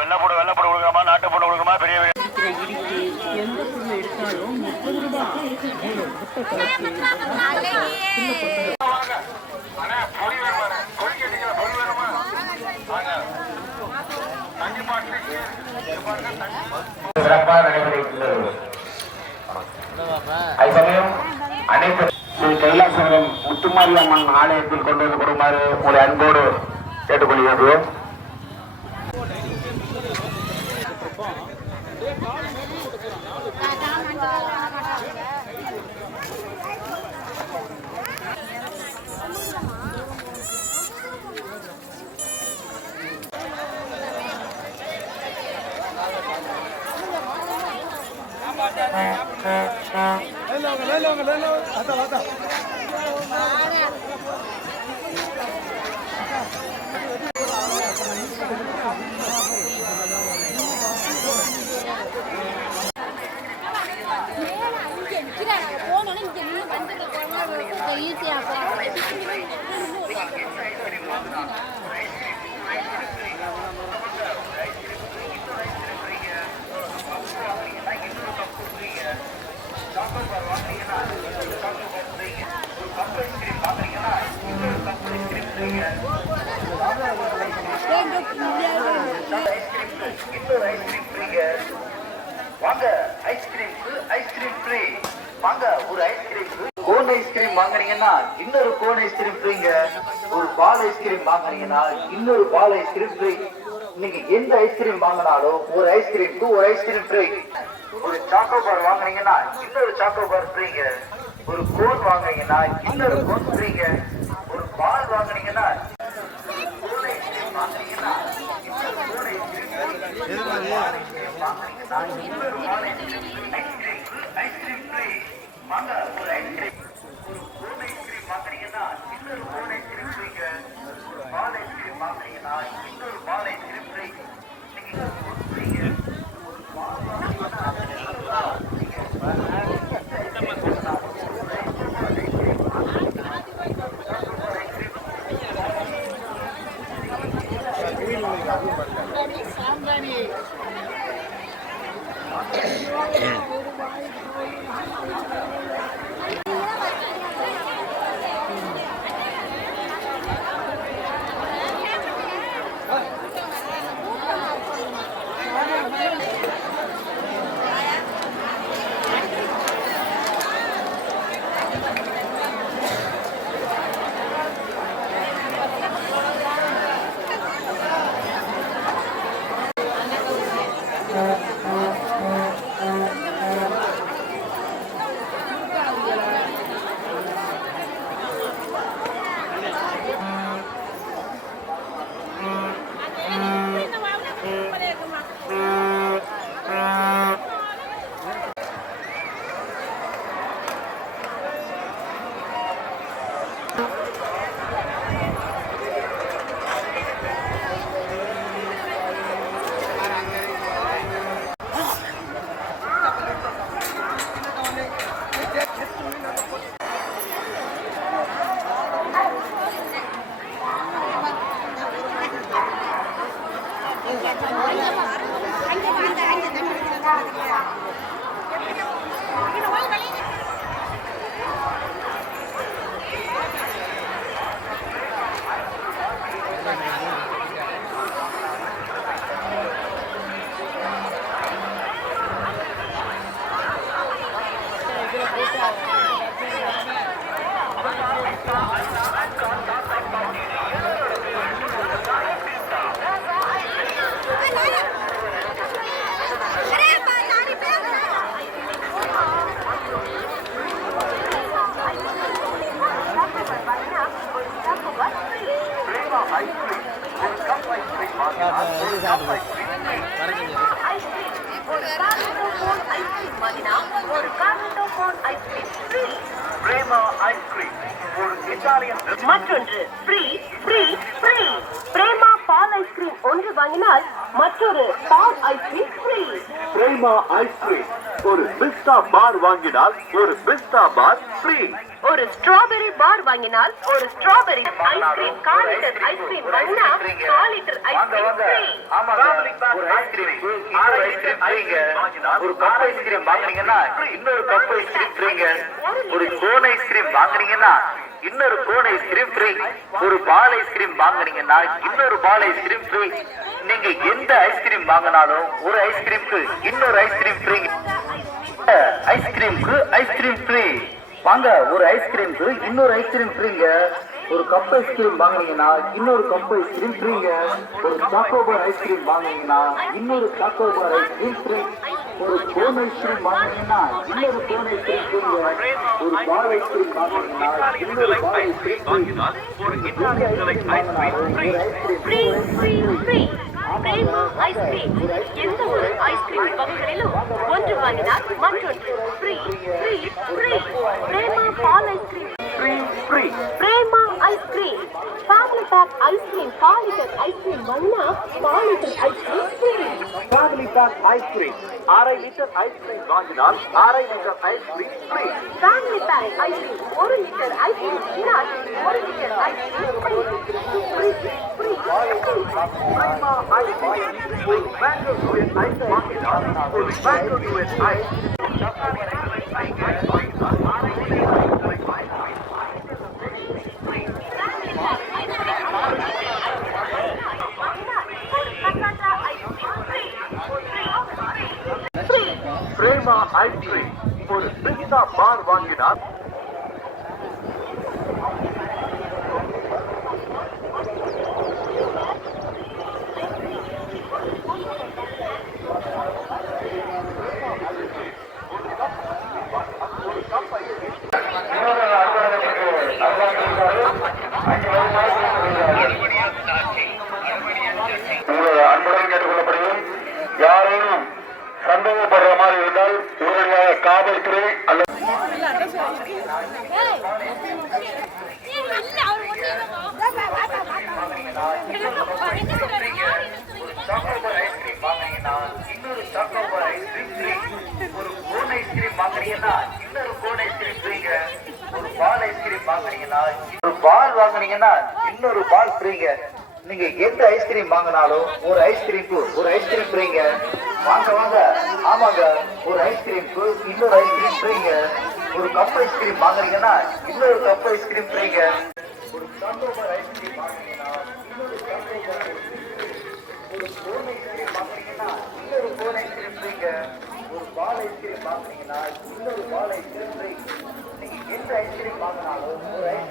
வெள்ளப்பூடு கொடுக்கணுமா, நாட்டுப்பூடு கொடுக்கணுமா, பெரிய எந்த பொருள் எடுத்தாலும் 30 ரூபாய் சிறப்பாக நடைபெறுகிறது. அதேசமயம் அனைத்து ஸ்ரீ கைலாசபுரம் முத்துமாரியம்மன் ஆலயத்தில் கொண்டு வந்து கொடுக்குமாறு உங்களை அன்போடு கேட்டுக்கொள்கிறோம். வாங்க ஐஸ்கிரீம் ஃப்ரீ. வாங்க ஒரு ஐஸ்கிரீம் கோன் ஐஸ்கிரீம் வாங்குறீங்கன்னா இன்னொரு கோன் ஐஸ்கிரீம் ஃப்ரீங்க. ஒரு பால் ஐஸ்கிரீம் வாங்குறீங்கன்னா இன்னொரு பால் ஐஸ்கிரீம் ஃப்ரீ. நீங்க எந்த ஐஸ்கிரீம் வாங்கினாலும் ஒரு ஐஸ்கிரீம்க்கு ஒரு ஐஸ்கிரீம் ஃப்ரீ. ஒரு சாக்கோ பார் வாங்குறீங்கன்னா இன்னொரு சாக்கோ பார் ஃப்ரீங்க. ஒரு கோன் வாங்குறீங்கன்னா இன்னொரு கோன் ஃப்ரீங்க. ஒரு பால் வாங்குறீங்கன்னா கோன் ஐஸ்கிரீம் வாங்குறீங்கன்னா இன்னொரு கோன் ஐஸ்கிரீம் ஐஸ்கிரீம் ஃப்ரீ. வாங்க ஒரு ஐஸ்கிரீம் கோன் ஐஸ்கிரீம் வாங்குறீங்கன்னா இன்னொரு கோன் ஐஸ்கிரீம் ஃப்ரீங்க. ஒரு பால் ஐஸ்கிரீம் வாங்குறீங்கன்னா இன்னொரு பால் ஐஸ்கிரீம் ஃப்ரீ. நீங்க ஃப்ரீங்க. ஒரு பால் வாங்குறீங்கன்னா மற்றொன்று ஃப்ரீ ஃப்ரீ ஃப்ரீ பிரேமா பால் ஐஸ்கிரீம். ஐஸ்கிரீம் ஒன்று வாங்கினால் மற்றொரு பால் ஐஸ்கிரீம் ஃப்ரீ. பிரேமா ஐஸ்கிரீம் ஒரு பிஸ்தா பார் வாங்கினால் ஒரு பிஸ்தா பார் ஃப்ரீ. ஒரு ஸ்ட்ராபெரி பார் வாங்கினால் ஒரு ஸ்ட்ராபெரி ஐஸ்கிரீம். 1/4 லிட்டர் ஐஸ்கிரீம் வாங்கினா 1/4 லிட்டர் ஐஸ்கிரீம் ஃப்ரீ. ஒரு ஐஸ்கிரீம் ஒரு கப் ஐஸ்கிரீம் வாங்குனீங்கன்னா இன்னொரு கப் ஐஸ்கிரீம் ஃப்ரீங்க. ஒரு கோன் ஐஸ்கிரீம் வாங்குனீங்கன்னா இன்னொரு கோன் ஐஸ்கிரீம் ஃப்ரீ. ஒரு பால் ஐஸ்கிரீம் வாங்குனீங்கன்னா இன்னொரு பால் ஐஸ்கிரீம் ஃப்ரீ. நீங்க எந்த ஐஸ்கிரீம் வாங்கினாலும் ஒரு ஐஸ்கிரீமுக்கு இன்னொரு ஐஸ்கிரீம் ஃப்ரீ. ஐஸ்கிரீமுக்கு ஐஸ்கிரீம் ஃப்ரீ. வாங்க ஒரு ஐஸ்கிரீமுக்கு இன்னொரு ஐஸ்கிரீம் ஃப்ரீங்க. ஒரு கப் ஐஸ்கிரீம் வாங்குனீங்கன்னா இன்னொரு கப் ஐஸ்கிரீம் ஃப்ரீங்க. ஒரு சாக்கோபார் ஐஸ்கிரீம் வாங்குனீங்கன்னா இன்னொரு சாக்கோபார் ஐஸ்கிரீம் ஃப்ரீ. ஒரு கோன் ஐஸ்கிரீம் வாங்குனீங்கன்னா இன்னொரு கோன் ஐஸ்கிரீம் ஃப்ரீங்க. ஒரு பால் ஐஸ்கிரீம் வாங்குனீங்கன்னா இன்னொரு பால் ice cream free. Free free free. Prema ice cream. எந்த ஒரு ஐஸ்கிரீம் வகைகளிலும் ஒன்று வாங்கினால் மற்றொன்று ஃப்ரீ ஃப்ரீ ஃப்ரீ. பிரேமா பால் ice cream free free. Prema ice cream. Family pack ice cream 1/4 litre ice cream வாங்கினா 1/4 litre ice cream free. Family pack ice cream 1/2 litre ice cream வாங்கினால் 1/2 litre ice cream free. Family pack ice cream 1 litre ice cream வாங்கினால் 1 litre ice cream free free free. Prema ice cream ஒரு mango duet ice வாங்கினால் ஒரு mango duet ice. Prema ice cream ஒரு பிஸ்தா பார் வாங்கினால் அன்புடன் கேட்டுக்கொள்ளப்படுகிறோம். யாரேனும் சந்தேகப்படுற மாதிரி இருந்தால் உடனடியாக காவல்துறை அல்லது சாக்கோபார் ஐஸ்கிரீம் வாங்குனீங்கன்னா இன்னொரு சாக்கோபார் ஐஸ்கிரீம் ஃப்ரீ. ஒரு கோன் ஐஸ்கிரீம் வாங்குனீங்கன்னா இன்னொரு கோன் ஐஸ்கிரீம் ஃப்ரீங்க. ஒரு பால் ஐஸ்கிரீம் வாங்குனீங்கன்னா ஒரு பால் வாங்குனீங்கன்னா இன்னொரு பால் ஃப்ரீங்க. நீங்க எந்த ஐஸ்கிரீம் வாங்கினாலும் ஒரு ஐஸ்கிரீமுக்கு ஒரு ஐஸ்கிரீம் ஃப்ரீங்க. வாங்க வாங்க. ஆமாங்க ஒரு ஐஸ்கிரீமுக்கு இன்னொரு ஐஸ்கிரீம் ஃப்ரீங்க. ஒரு கப் ஐஸ்கிரீம் வாங்குறீங்கன்னா இன்னொரு கப் ஐஸ்கிரீம் ஃப்ரீங்க. ஒரு சாக்கோபார் ஐஸ்கிரீம் வாங்குனீங்கன்னா இன்னொரு சாக்கோபார் ஐஸ்கிரீம் ஃப்ரீ. ஒரு கோன் ஐஸ்கிரீம் வாங்குனீங்கன்னா இன்னொரு கோன் ஐஸ்கிரீம் ஃப்ரீங்க. ஒரு பால் ஐஸ்கிரீம் வாங்குனீங்கன்னா இன்னொரு பால் ஐஸ்கிரீம் ஃப்ரீ. நீங்க எந்த ஐஸ்கிரீம் வாங்கினாலும் ஒரு ஐஸ்கிரீம்